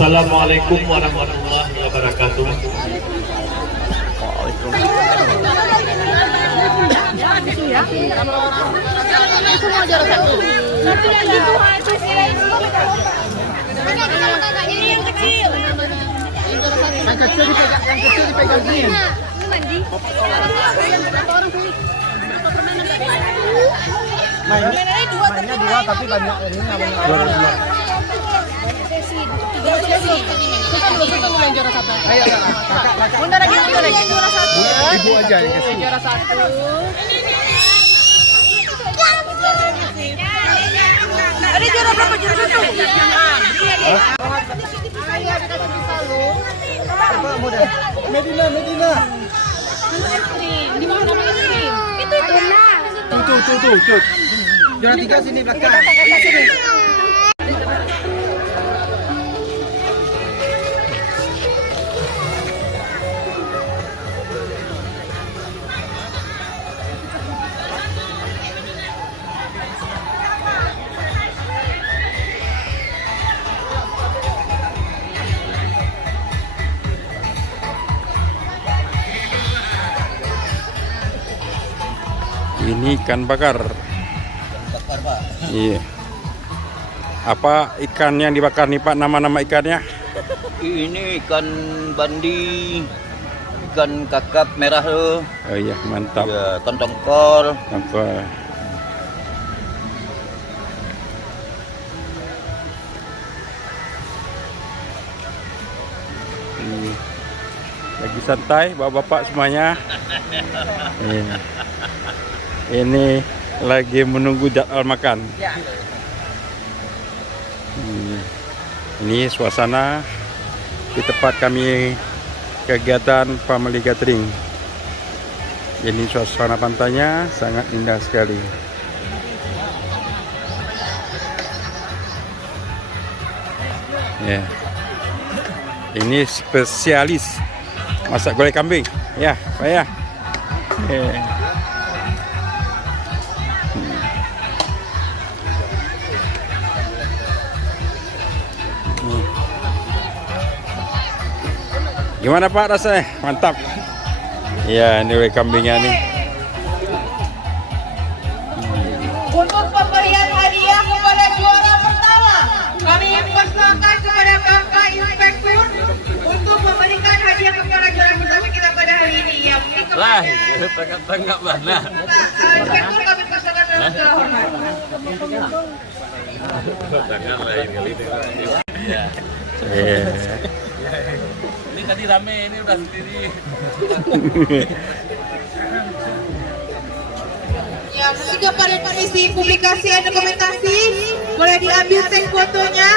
Assalamualaikum warahmatullahi wabarakatuh. Itu mau juara satu. Satu lagi tuh aja sih. Ini yang kecil. Yang kecil dipegang ini. Mandi. Mainnya dua tapi banyak ini namanya. Juara satu. Ayo kakak. Bunda lagi juara satu. Ibu aja yang kasih. Juara satu. Ada juara berapa? Juara satu. Coba mudah. Medina. Di mana nama es krim? Itu benar. Tuh. Juara 3 sini belakang. Ini ikan bakar. Iya. Apa ikan yang dibakar nih Pak? Nama-nama ikannya? Ini ikan bandi, ikan kakap merah tuh. Oh iya, mantap. Ya, ikan tongkol. Apa? Lagi santai bapak-bapak semuanya. Ini lagi menunggu jadwal makan. Ini suasana di tempat kami kegiatan family gathering. Ini suasana pantainya sangat indah sekali. Ya. Ini spesialis masak gulai kambing. Ya, Pak ya. Gimana Pak rasanya? Mantap. Ya, ini gulai kambingnya nih. Untuk pemberian hadiah kepada juara pertama, kami persilakan kepada Bapak Inspektur untuk memberikan hadiah kepada juara pertama kita pada hari ini. Ya, mungkin kepada Tengah mana? Inspektur kami persilakan dalam segala hormat. Ini tadi rame, ini udah sendiri. Ya, mungkin kepada isi publikasi dan dokumentasi boleh diambil tag fotonya.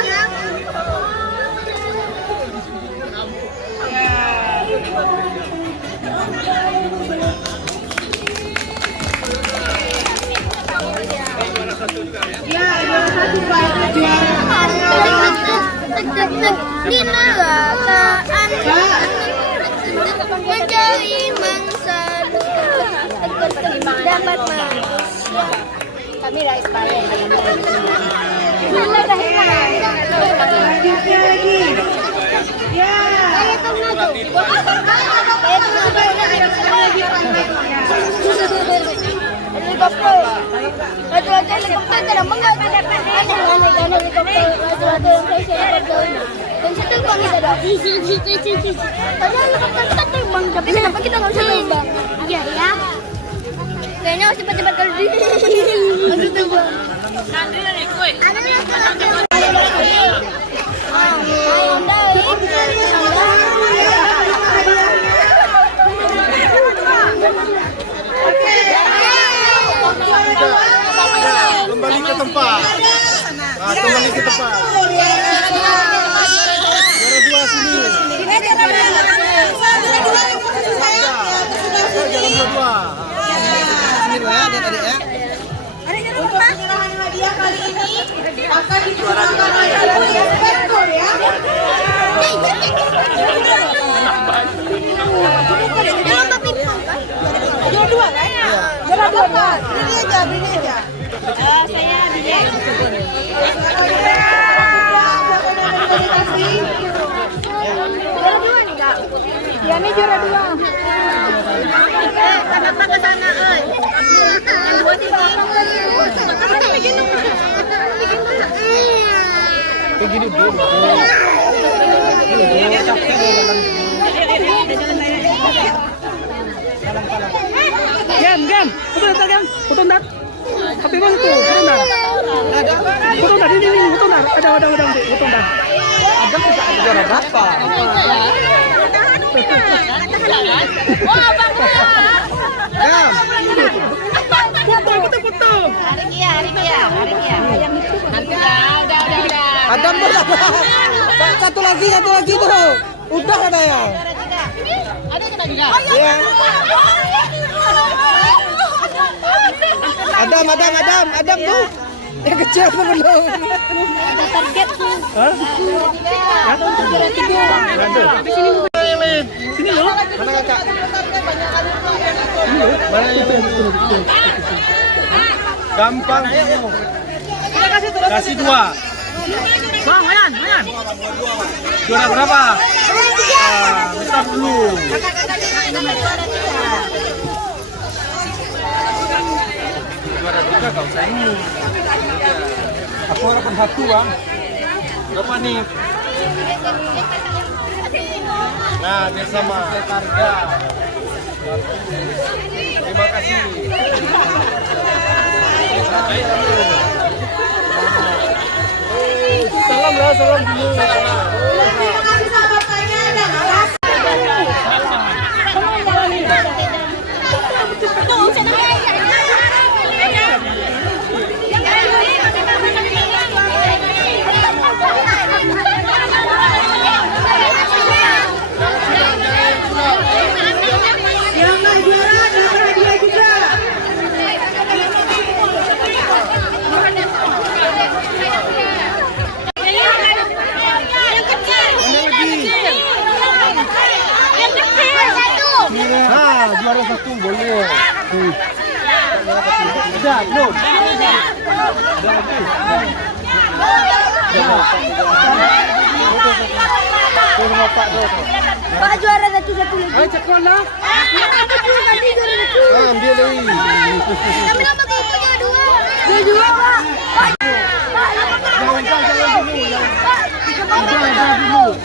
Ya, juara satu Pak. Mencari mangsa dapat kami rais bayar. Selanjutnya lagi. Ya. Iya ya. Kayaknya harus cepat-cepat kalau di. Kembali ke tempat. Kembali ke tempat. Juara 2 sini. Jalan 2. Sini ya, adik-adik ya. Untuk penyerahan hadiah kali ini akan diserahkan oleh Ibu Inspektur ya. Juara 2 kan? Juara 2. Berdiri aja. Saya Dede. Yani juara 2. Kenapa ke sana, euy? Yang 2 sini. Kayak gini dulu. Gam, betul Gam, betul ndak? Tapi mana tuh, betul ndak? Betul ndak, ini, betul ndak? Ada, betul ndak? Ada tidak ada juara berapa? Oh, abang Gam. Foto. Hari Kia. Nanti udah. Adam berapa? Satu lagi tuh. Udah ada ya. Ada kita juga. Iya. Adam tuh. Yang kecil tuh belum. Ada target tuh. Hah? Sini loh. Mana kakak? Mana itu? Gampang. Kasih 2. Bang, Ayan. Juara berapa? Minta dulu. Juara 3 kau saingi. Aku harapan 1 bang. Berapa nih? Nah, dia sama harga. Terima kasih. Salam dulu. Nah, juara 1 boleh. Udah, belum. Pak juara 1 lagi. Ayo cekon lah. Nanti juara 1. Ambil lagi. Kami dapat juara 2. Juara 2, Pak.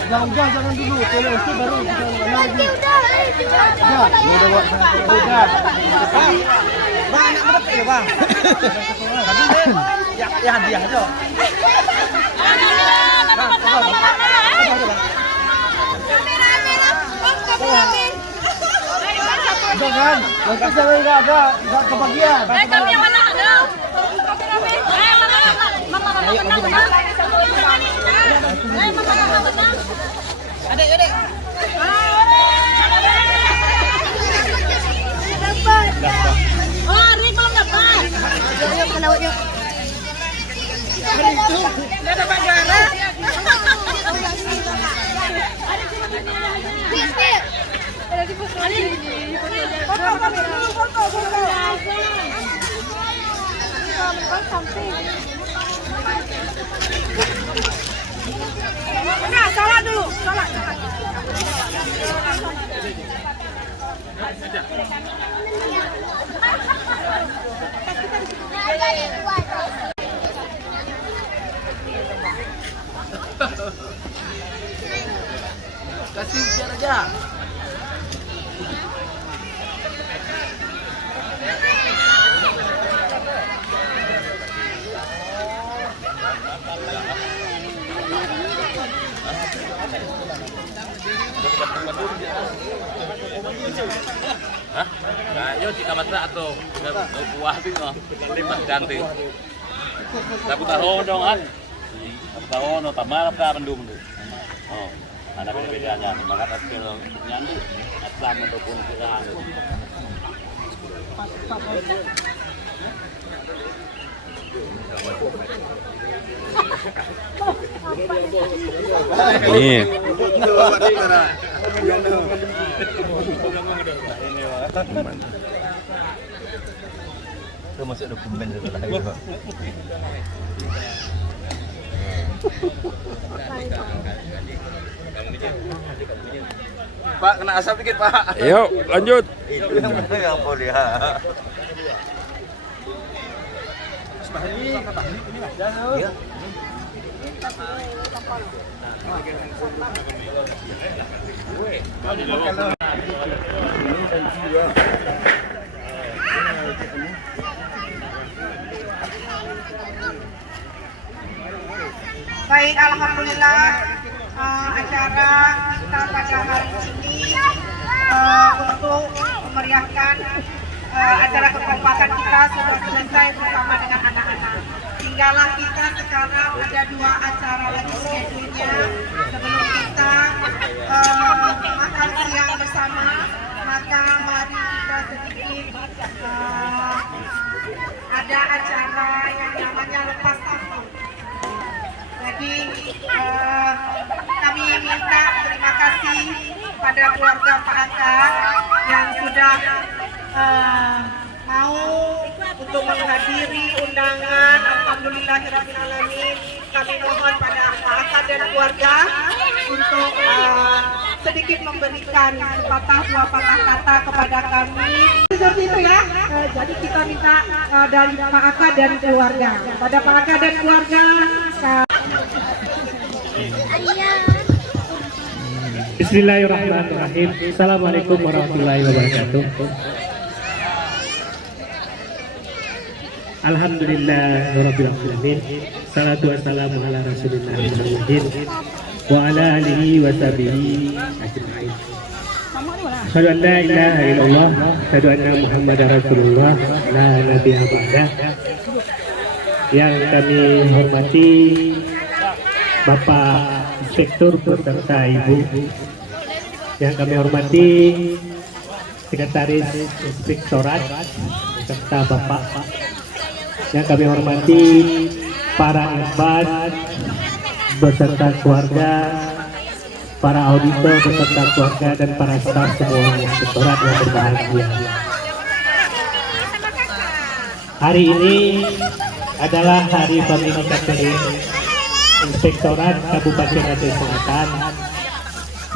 Jangan dulu. Kalau itu baru kita lagi. Udah. Bang, anak berapa ya, Bang? Ya hadiah aja. Jangan, nanti jangan nggak kebagian. Kami yang mana? Adek. Dapat. Oh, Rick belum dapat. Yuk ke laut yuk. Nggak dapat juara. Nah, salah dulu. Salah. Kasih ujian aja. Hah? Nah, yo jika matra atau buah itu lipat ganti. Tapi tahu dong kan? Tahu no tamal ka pendum tu. Oh, ada beda-bedanya. Semangat hasil nyandu, asam ataupun kiraan. Nih. Itu masuk dokumen itu lagi, Pak. Pak, kena asap dikit, Pak. Yuk, lanjut. Yang boleh. Baik, alhamdulillah acara kita pada hari ini untuk memeriahkan acara kekompakan kita sudah selesai bersama dengan anak-anak. Tinggallah kita sekarang ada 2 acara lagi schedule-nya sebelum kita makan siang bersama. Maka mari kita sedikit ada acara yang namanya lepas tahun. Jadi kami minta terima kasih pada keluarga Pak Aka yang sudah mau untuk menghadiri undangan. Alhamdulillahirrahmanirrahim. Kami mohon pada Pak Aka dan keluarga untuk sedikit memberikan sepatah 2 patah kata kepada kami. Seperti itu ya. Jadi kita minta dari Pak Aka dan keluarga. Pada Pak Aka dan keluarga. Bismillahirrahmanirrahim. Assalamualaikum warahmatullahi wabarakatuh. Alhamdulillah rabbil alamin. Salatu wassalamu ala rasulillah Muhammadin wa ala alihi wa sahbihi ajma'in. Asyhadu an la ilaha illallah, asyhadu anna Muhammadar Rasulullah, la nabiyya ba'dah. Yang kami hormati Bapak Inspektur beserta Ibu, yang kami hormati Sekretaris Inspektorat beserta Bapak, yang kami hormati para Irfan beserta keluarga, para auditor beserta keluarga, dan para staf semua Inspektorat yang berbahagia. Hari ini adalah Hari Family Catering Inspektorat Kabupaten Aceh Selatan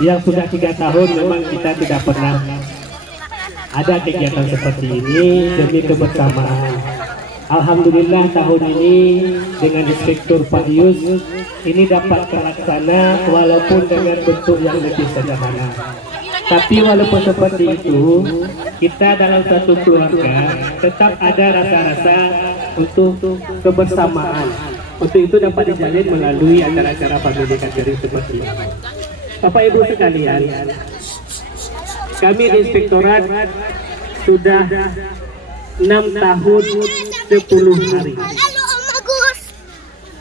yang sudah 3 tahun memang kita tidak pernah ada kegiatan seperti ini demi kebersamaan. Alhamdulillah tahun ini dengan Inspektur Pak Yus ini dapat terlaksana walaupun dengan bentuk yang lebih sederhana. Tapi walaupun seperti itu, kita dalam satu keluarga tetap ada rasa-rasa untuk kebersamaan. Untuk itu dapat dijalin melalui acara-acara family catering seperti ini. Bapak Ibu sekalian, kami di Inspektorat sudah 6 tahun 10 hari.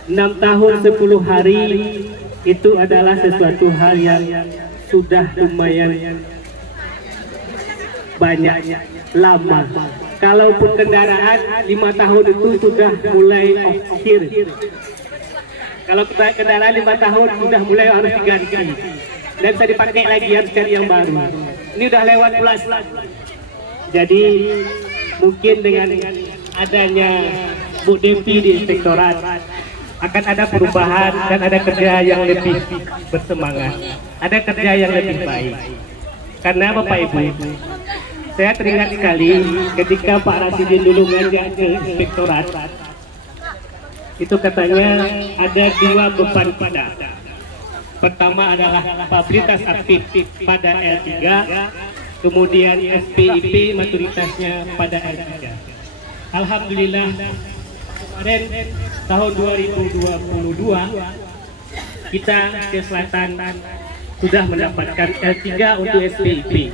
6 tahun 10 hari itu adalah sesuatu hal yang sudah lumayan banyak, lama. Kalaupun kendaraan 5 tahun itu sudah mulai off-kir. Kalau kendaraan 5 tahun sudah mulai harus diganti dan bisa dipakai lagi, harus cari yang baru. Ini udah lewat pula. Jadi mungkin dengan adanya Bu Devi di Inspektorat akan ada perubahan dan ada kerja yang lebih bersemangat, ada kerja yang lebih baik. Karena Bapak Ibu, saya teringat sekali ketika Pak Rasidin dulu ngajak ke Inspektorat, itu katanya ada 2 beban pada. Pertama adalah fasilitas aktif pada L3, kemudian SPIP maturitasnya pada L3. Alhamdulillah kemarin tahun 2022 kita ke Selatan sudah mendapatkan L3 untuk SPIP.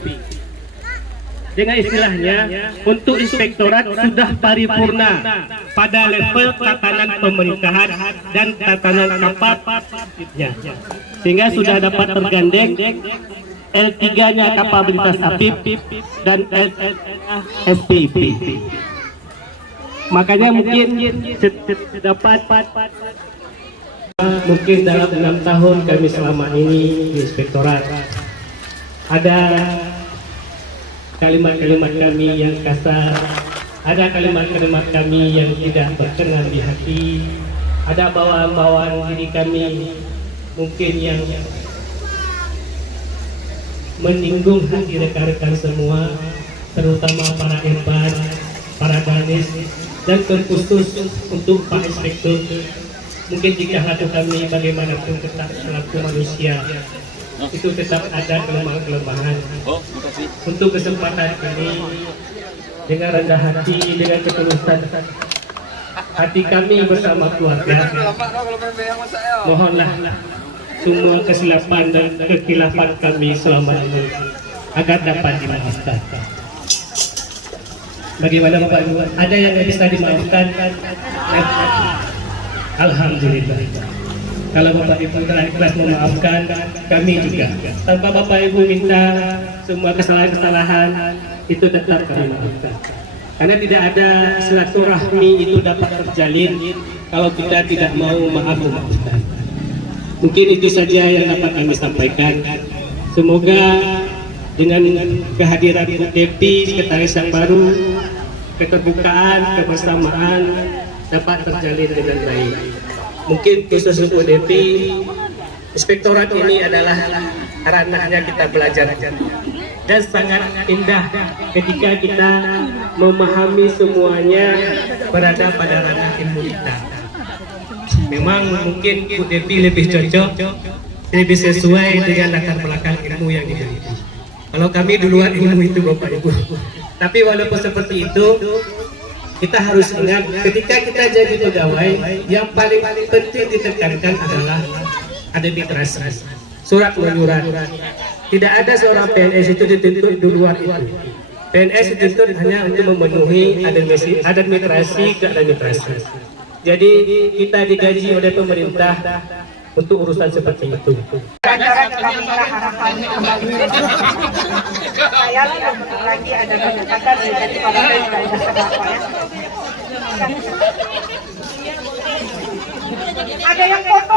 Dengan istilahnya, untuk Inspektorat sudah paripurna pada level tatanan pemerintahan dan tatanan kapasitasnya, sehingga sudah dapat tergandeng L3-nya kapabilitas aktif dan SPIP. Makanya mungkin dapat mungkin dalam 6 tahun kami selama ini di Inspektorat ada kalimat-kalimat kami yang kasar, ada kalimat-kalimat kami yang tidak berkenan di hati, ada bawaan-bawaan diri kami mungkin yang menyinggung hati rekan-rekan semua, terutama para Irfan, para Danis, dan terkhusus untuk Pak Inspektur. Mungkin jika hati kami bagaimanapun tetap selaku manusia, itu tetap ada kelemahan-kelemahan. Untuk kesempatan ini, dengan rendah hati, dengan ketulusan hati kami bersama keluarga, mohonlah semua kesilapan dan kekhilafan kami selama ini agar dapat dimaafkan. Bagaimana Bapak Ibu? Ada yang bisa dimaafkan? Alhamdulillah. Kalau Bapak Ibu telah ikhlas memaafkan, kami juga. Tanpa Bapak Ibu minta, semua kesalahan-kesalahan itu tetap kami maafkan. Karena tidak ada silaturahmi itu dapat terjalin kalau kita tidak mau memaafkan. Mungkin itu saja yang dapat kami sampaikan. Semoga dengan kehadiran Bu Depi, sekretaris yang baru, keterbukaan, kebersamaan dapat terjalin dengan baik. Mungkin khusus Bu Depi, inspektorat ini adalah ranahnya kita belajar. Dan sangat indah ketika kita memahami semuanya berada pada ranah ilmu kita. Memang mungkin Bu Depi lebih cocok, lebih sesuai dengan latar belakang ilmu yang dimiliki. Kalau kami duluan ilmu itu Bapak Ibu. Tapi walaupun seperti itu, kita harus ingat ketika kita jadi pegawai, yang paling penting ditekankan adalah administrasi, surat menyurat. Tidak ada seorang PNS itu dituntut di luar itu. PNS dituntut hanya untuk memenuhi administrasi ke administrasi. Jadi kita digaji oleh pemerintah untuk urusan seperti itu. Acara kita minta harapan kembali. Saya lebih lagi ada kesempatan menjadi pada kita ada yang foto.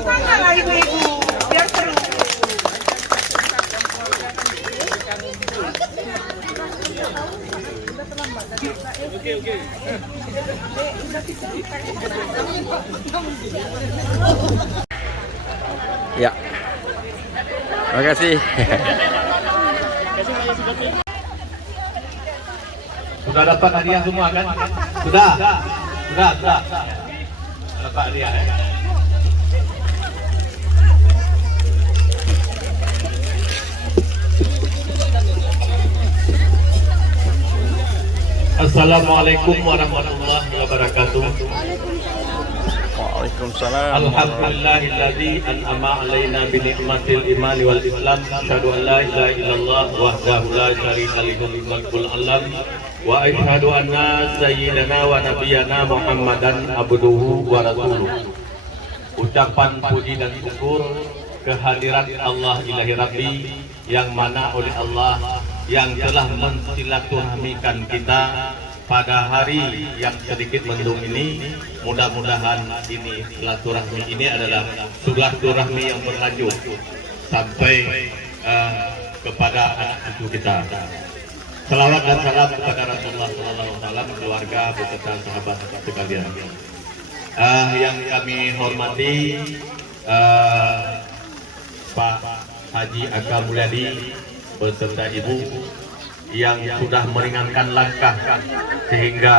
Mana ibu-ibu biar seru. Oke. Ya. Terima kasih. Sudah dapat hadiah semua kan? Sudah. Dapat hadiah ya. Assalamualaikum warahmatullahi wabarakatuh. Waalaikumsalam. Alhamdulillahilladzi an'ama 'alaina bi ni'matil imani wal islam. Asyhadu an la ilaha illallah wahdahu la syarika lahu mulkul alam wa asyhadu anna sayyidana wa nabiyyana Muhammadan abduhu wa rasuluh. Ucapan puji dan syukur kehadirat Allah ilahi Rabbi yang mana oleh Allah yang telah mensilaturahmikan kita pada hari yang sedikit mendung ini. Mudah-mudahan ini silaturahmi ini adalah silaturahmi yang berlanjut sampai kepada anak cucu kita. Salawat dan salam kepada Rasulullah SAW, keluarga beserta sahabat sekalian. Yang kami hormati Pak Haji Aka Mulyadi beserta Ibu yang sudah meringankan langkah sehingga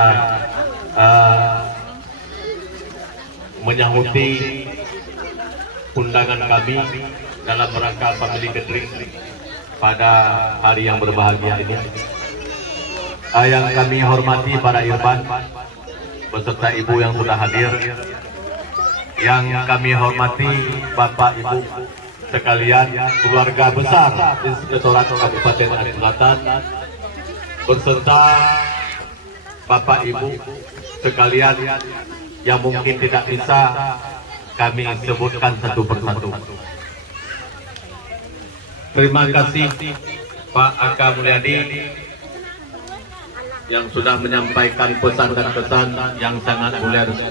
menyambuti undangan kami dalam rangka family gathering pada hari yang berbahagia ini. Yang kami hormati para Irfan beserta Ibu yang sudah hadir. Yang kami hormati Bapak Ibu sekalian, keluarga besar Inspektorat Kabupaten Aceh Selatan, beserta Bapak Ibu sekalian yang mungkin tidak bisa kami sebutkan satu persatu. Terima kasih Pak Aka Mulyadi yang sudah menyampaikan pesan dan kesan yang sangat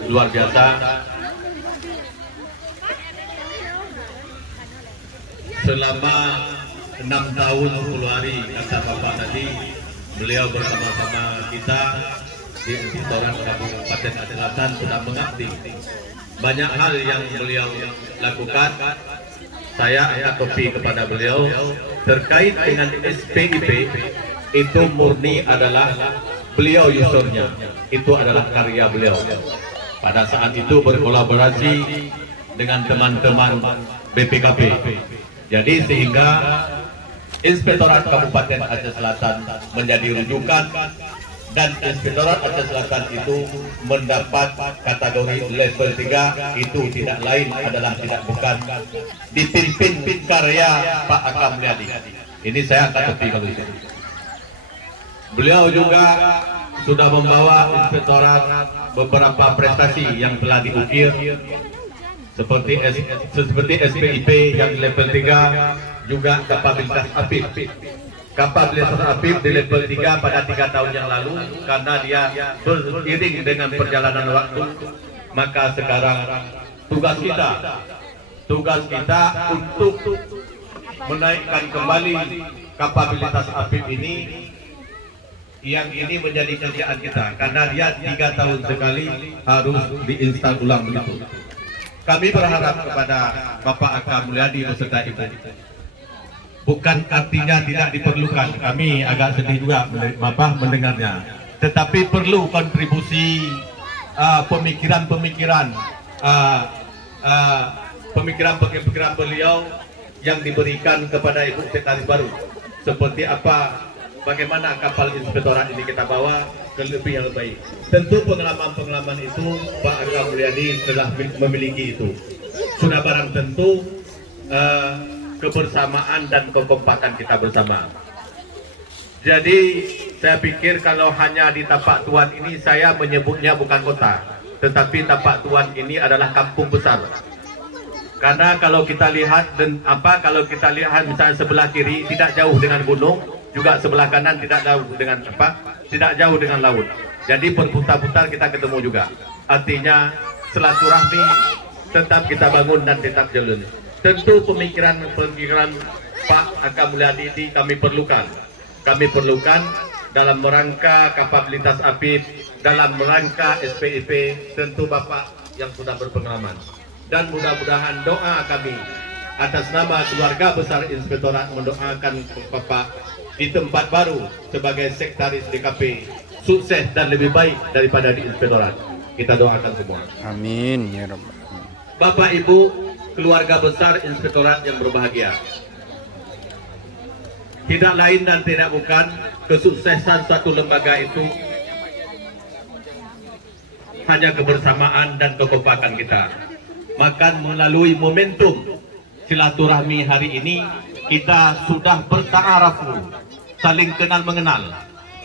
luar biasa. Selama 6 tahun 10 hari, kata Bapak tadi, beliau bersama-sama kita di Inspektorat Kabupaten Aceh Selatan sudah mengabdi. Banyak hal yang beliau lakukan. Saya angkat kopi kepada beliau terkait dengan SPIP. Itu murni adalah beliau usernya, itu adalah karya beliau. Pada saat itu berkolaborasi dengan teman-teman BPKP. Jadi sehingga Inspektorat Kabupaten Aceh Selatan menjadi rujukan, dan Inspektorat Aceh Selatan itu mendapat kategori level 3, itu tidak lain adalah tidak bukan dipimpin karya Pak Aka Mulyadi. Ini saya angkat tepi kalau itu. Beliau juga sudah membawa Inspektorat beberapa prestasi yang telah diukir seperti SPIP yang level 3, juga kapabilitas APIP. Kapabilitas APIP di level 3 pada 3 tahun yang lalu, karena dia beriring dengan perjalanan waktu, maka sekarang tugas kita untuk menaikkan kembali kapabilitas APIP ini, yang ini menjadi kerjaan kita, karena dia 3 tahun sekali harus diinstal ulang begitu. Kami berharap kepada Bapak Aka Mulyadi beserta Ibu, bukan artinya tidak diperlukan, kami agak sedih juga mendengarnya, tetapi perlu kontribusi pemikiran beliau yang diberikan kepada Ibu Sekretaris Baru, seperti apa, bagaimana kapal Inspektorat ini kita bawa ke lebih yang baik. Tentu pengalaman itu Pak Aka Mulyadi telah memiliki itu. Sudah barang tentu kebersamaan dan kekompakan kita bersama. Jadi saya pikir kalau hanya di Tapak Tuan ini, saya menyebutnya bukan kota, tetapi Tapak Tuan ini adalah kampung besar. Karena kalau kita lihat misalnya sebelah kiri tidak jauh dengan gunung, juga sebelah kanan tidak jauh dengan laut. Jadi berputar-putar kita ketemu juga. Artinya silaturahmi tetap kita bangun dan tetap jalan. Tentu pemikiran Pak Aka Mulyadi ini kami perlukan dalam rangka kapabilitas APIP, dalam rangka SPIP, tentu Bapak yang sudah berpengalaman. Dan mudah-mudahan doa kami atas nama keluarga besar Inspektorat mendoakan Bapak di tempat baru sebagai Sekretaris DKP sukses dan lebih baik daripada di Inspektorat. Kita doakan semua. Amin ya Rabbal. Bapak Ibu, keluarga besar Inspektorat yang berbahagia, tidak lain dan tidak bukan kesuksesan satu lembaga itu hanya kebersamaan dan kekompakan kita. Maka melalui momentum silaturahmi hari ini, kita sudah berta'arafu, saling kenal mengenal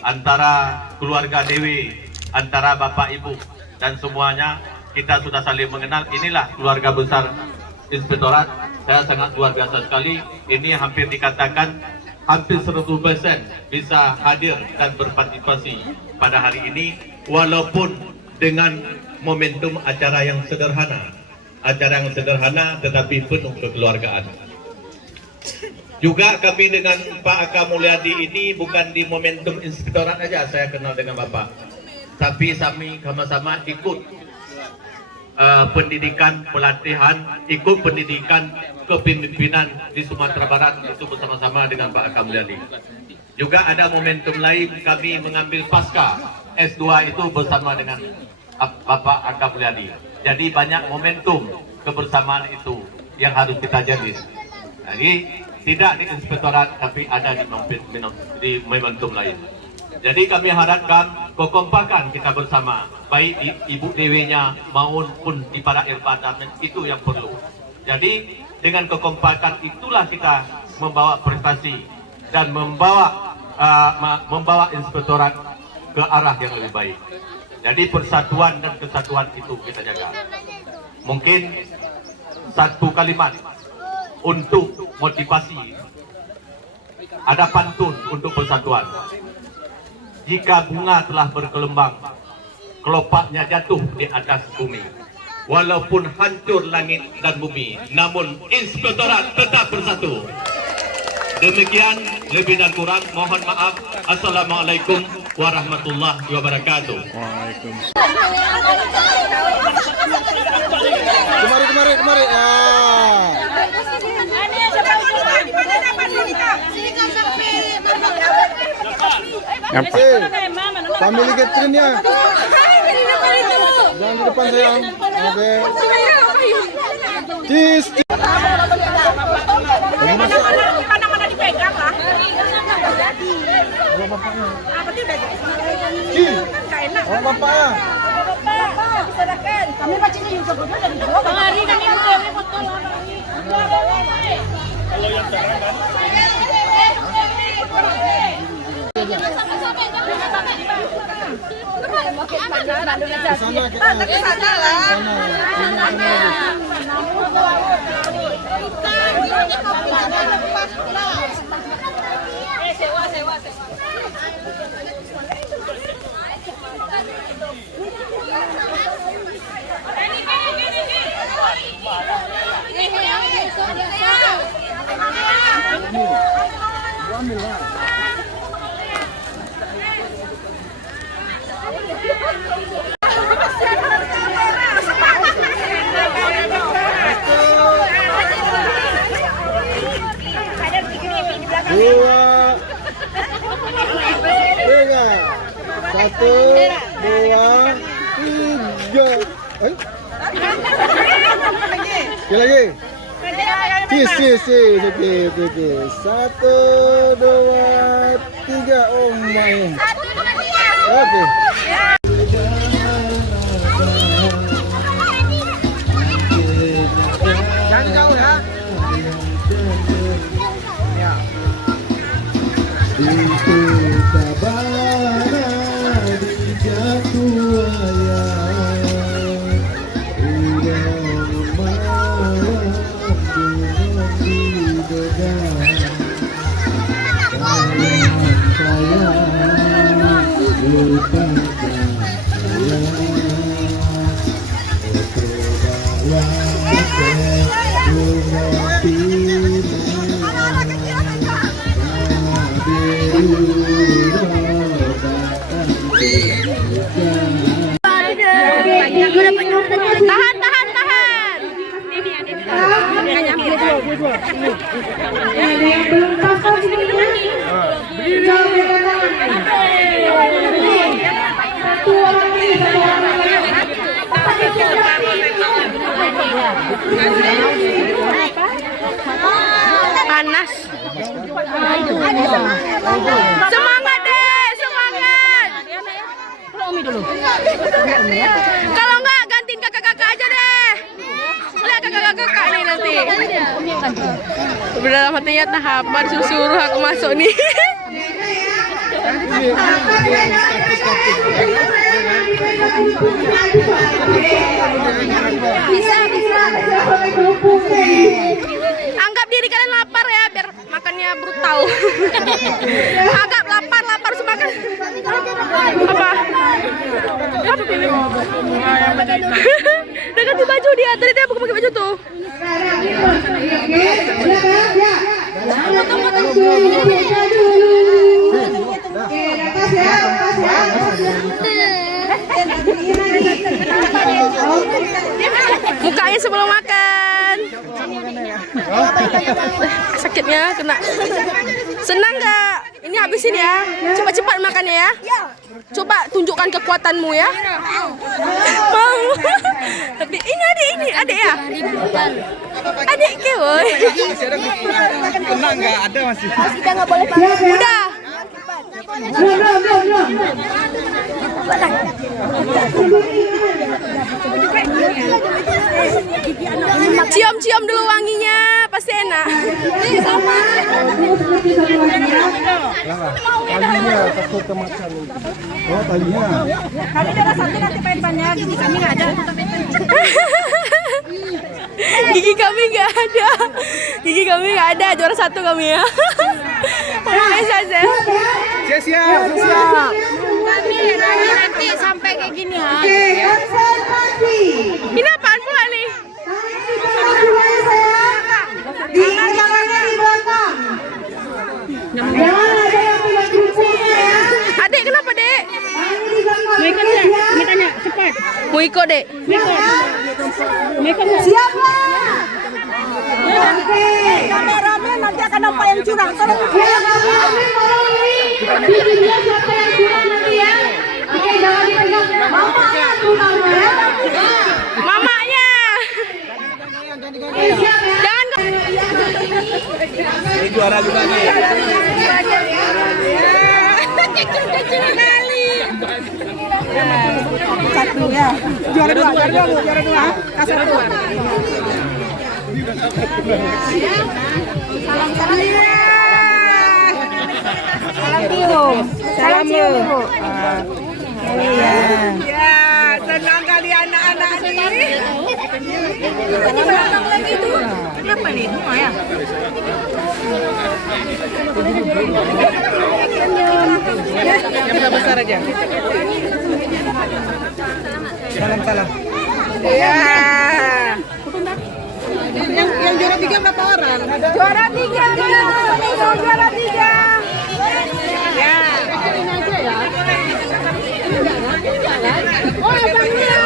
antara keluarga Dewi, antara Bapak Ibu dan semuanya. Kita sudah saling mengenal. Inilah keluarga besar Inspektorat. Saya sangat luar biasa sekali. Ini hampir dikatakan hampir 100% bisa hadir dan berpartisipasi pada hari ini, walaupun dengan momentum acara yang sederhana. Acara yang sederhana tetapi penuh kekeluargaan. Juga kami dengan Pak Aka Mulyadi ini bukan di momentum Inspektorat aja saya kenal dengan Bapak, tapi kami sama-sama ikut pendidikan, pelatihan, ikut pendidikan kepemimpinan di Sumatera Barat itu bersama-sama dengan Pak Aka Mulyadi. Juga ada momentum lain, kami mengambil pasca S2 itu bersama dengan Bapak Aka Mulyadi. Jadi banyak momentum kebersamaan itu yang harus kita jalin. Jadi tidak di Inspektorat tapi ada di momentum lain. Jadi kami harapkan kekompakan kita bersama, baik di Ibu Dewinya maupun di para irfan itu yang perlu. Jadi Dengan kekompakan itulah kita membawa prestasi dan membawa inspektorat ke arah yang lebih baik. Jadi persatuan dan kesatuan itu kita jaga. Mungkin satu kalimat untuk motivasi. Ada pantun untuk persatuan. Jika bunga telah berkelembang, kelopaknya jatuh di atas bumi. Walaupun hancur langit dan bumi, namun inspektorat tetap bersatu. Demikian, lebih dan kurang mohon maaf. Assalamualaikum warahmatullahi wabarakatuh. Kemari. Family gathering ya. Jangan di depan sayang. Oke. Cheese. Mana dipegang lah. Oh bapaknya. Kami pacinya juga benar dari dua. Bang Ari kami udah foto lah. Kalau yang Dua, tiga, satu, dua, tiga. Sekali lagi. Oke. Satu, dua, tiga. Oh my. Oke. Jangan jauh ya. Itu sabana di jatuh ayam, udah malam dengan dibegang. Sayang lupakan panas. Semangat deh, semangat. Kalau enggak gantiin kakak-kakak aja deh. Lihat kakak-kakak nih nanti. Bener hatinya tahapan suruh aku masuk nih. Bisa. Anggap diri kalian lapar ya, biar makannya brutal. Anggap lapar harus makan. Apa? Udah ganti baju dia, tadi dia bukan pakai baju tuh. Mukanya sebelum makan. Sakitnya kena. Senang nggak? Ini habisin ya. Cepat-cepat makannya ya. Coba tunjukkan kekuatanmu ya. Mau. Tapi ini adik ya. Adik ke boy. Tenang nggak ada masih. Udah. Cium-cium dulu wanginya, pasti enak. Talinya takut kemakan. Oh, talinya. Kami ada satu nanti papan-papannya, gigi kami nggak ada. Gigi kami nggak ada. Gigi kami nggak ada. Juara 1 kami ya. Biasa aja. Siap. Nanti sampai kayak gini ya. Ini apaan pula nih? Adek kenapa dek? Mau ikut nggak? Ini tanya cepat. Mau ikut dek? Mau ikut nggak? Siapa? Oke. Kameramen nanti akan nampak yang curang. Tolong. Siapa yang curang nanti ya? Oke, jangan dipegang. Mamanya curang ya. Mamanya. Siap ya. Jangan. Ini juara juga nih. Kecil kali. Satu ya. Juara dua. Kasar dua. Salam cium. Ya, senang kali anak-anak ini. Kenapa nih? Semua ya? Yang besar aja. Salam. Ya. Yang juara 3 berapa orang? Juara 3 juara 3. Ya. Oh, abangnya.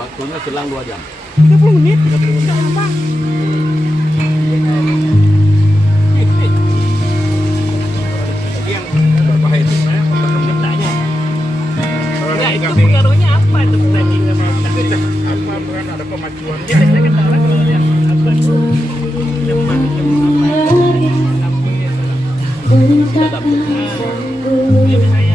Waktunya selang 2 jam. 30 menit. Kenapa? Jadi yang berbahaya itu sebenarnya penyertanya. Ya, itu pengaruhnya apa itu daging sama Apa bukan ada pemacuan? ya biasanya kan orang kalau lihat apa itu lemak apa ya. Tidak dapat. Dia biasanya